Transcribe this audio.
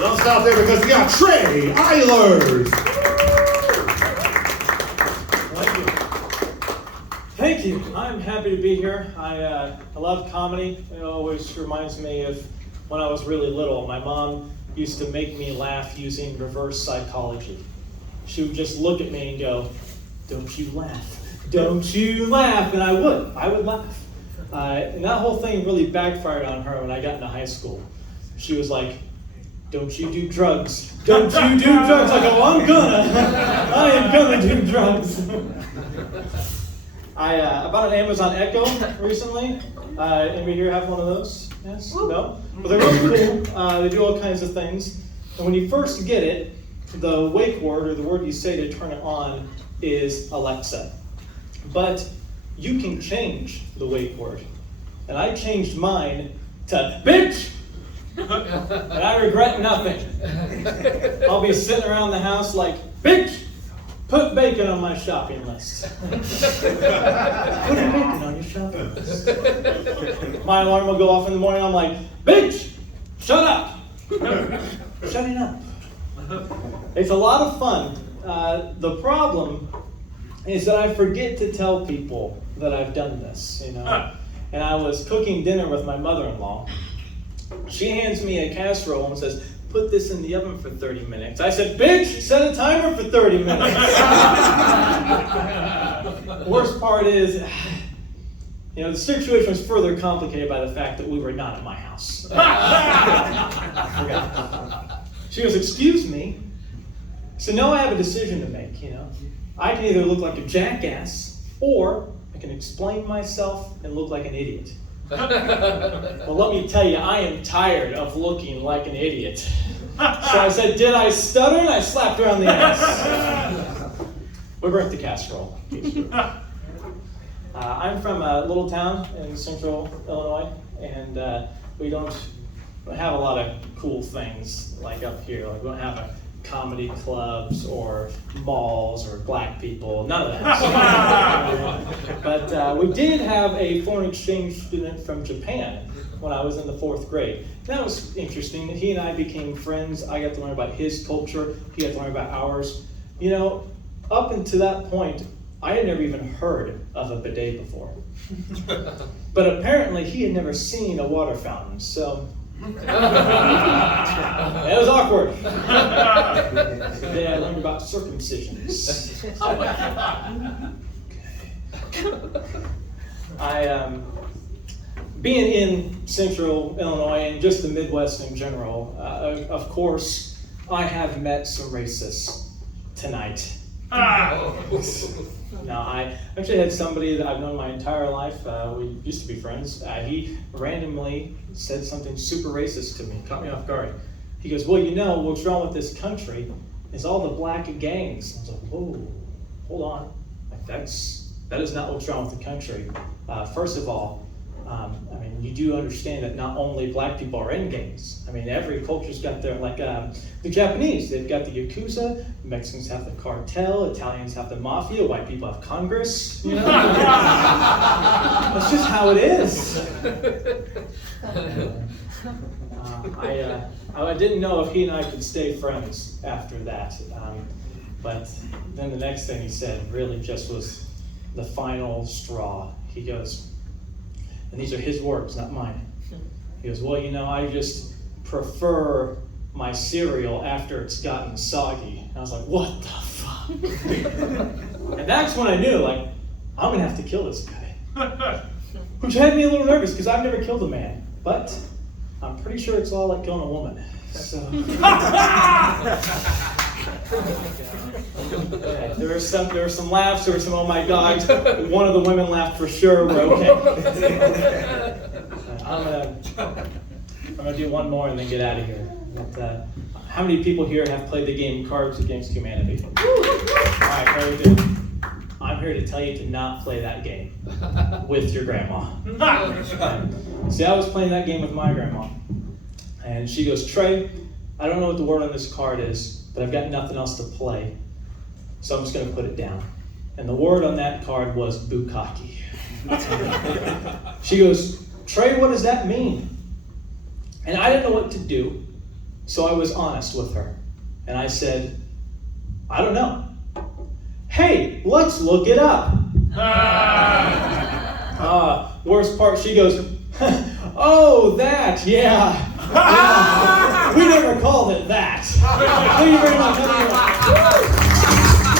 Don't stop there because we got Trey Eilers. Thank you. I'm happy to be here. I love comedy. It always reminds me of when I was really little. My mom used to make me laugh using reverse psychology. She would just look at me and go, "Don't you laugh. Don't you laugh." And I would laugh. And that whole thing really backfired on her when I got into high school. She was like, "Don't you do drugs. Don't you do drugs." I go, "I'm gonna. I am gonna do drugs." I bought an Amazon Echo recently. Anybody here have one of those? Yes? No? Well, they're really cool. They do all kinds of things. And when you first get it, the wake word, or the word you say to turn it on, is Alexa. But you can change the wake word. And I changed mine to bitch! And I regret nothing. I'll be sitting around the house like, bitch! Put bacon on my shopping list. Put bacon on your shopping list. My alarm will go off in the morning. I'm like, bitch, shut up. Shutting up. It's a lot of fun. The problem is that I forget to tell people that I've done this, you know. And I was cooking dinner with my mother-in-law. She hands me a casserole and says, "Put this in the oven for 30 minutes. I said, "Bitch, set a timer for 30 minutes. Worst part is, you know, the situation was further complicated by the fact that we were not at my house. I forgot. She goes, "Excuse me." So now I have a decision to make, you know. I can either look like a jackass, or I can explain myself and look like an idiot. Well, let me tell you, I am tired of looking like an idiot. So I said, "Did I stutter?" And I slapped her on the ass. We burnt the casserole. I'm from a little town in central Illinois, and we don't have a lot of cool things like up here. Like, we don't have comedy clubs or malls or black people, none of that. But we did have a foreign exchange student from Japan when I was in the 4th grade. That was interesting. He and I became friends. I got to learn about his culture. He got to learn about ours. You know, up until that point, I had never even heard of a bidet before. But apparently he had never seen a water fountain, so it was awkward. Today I learned about circumcisions. Being in central Illinois and just the Midwest in general, of course, I have met some racists tonight. Now, I actually had somebody that I've known my entire life. We used to be friends. He randomly said something super racist to me, caught me off guard. He goes, "Well, you know, what's wrong with this country is all the black gangs." I was like, "Whoa, hold on. Like, that is not what's wrong with the country. First of all, I mean, you do understand that not only black people are in gangs. I mean, every culture's got their, like the Japanese, they've got the Yakuza, Mexicans have the cartel, Italians have the mafia, white people have Congress, you know? That's just how it is. I didn't know if he and I could stay friends after that. But then the next thing he said really just was the final straw. He goes, and these are his words, not mine. He goes, "Well, you know, I just prefer my cereal after it's gotten soggy." And I was like, "What the fuck?" And that's when I knew, like, I'm gonna have to kill this guy. Which had me a little nervous because I've never killed a man, but I'm pretty sure it's all like killing a woman. So. Okay, there were some laughs, there were some "oh my god." One of the women laughed for sure. We're okay. I'm gonna do one more and then get out of here. But, how many people here have played the game Cards Against Humanity? All right, very good. I'm here to tell you to not play that game with your grandma. See, I was playing that game with my grandma, and she goes, "Trey, I don't know what the word on this card is, but I've got nothing else to play, so I'm just going to put it down." And the word on that card was bukkake. She goes, "Trey, what does that mean?" And I didn't know what to do, So I was honest with her. And I said, I don't know. Hey, let's look it up. Worst part, she goes, oh, that, yeah. We never called it that. Thank you very much.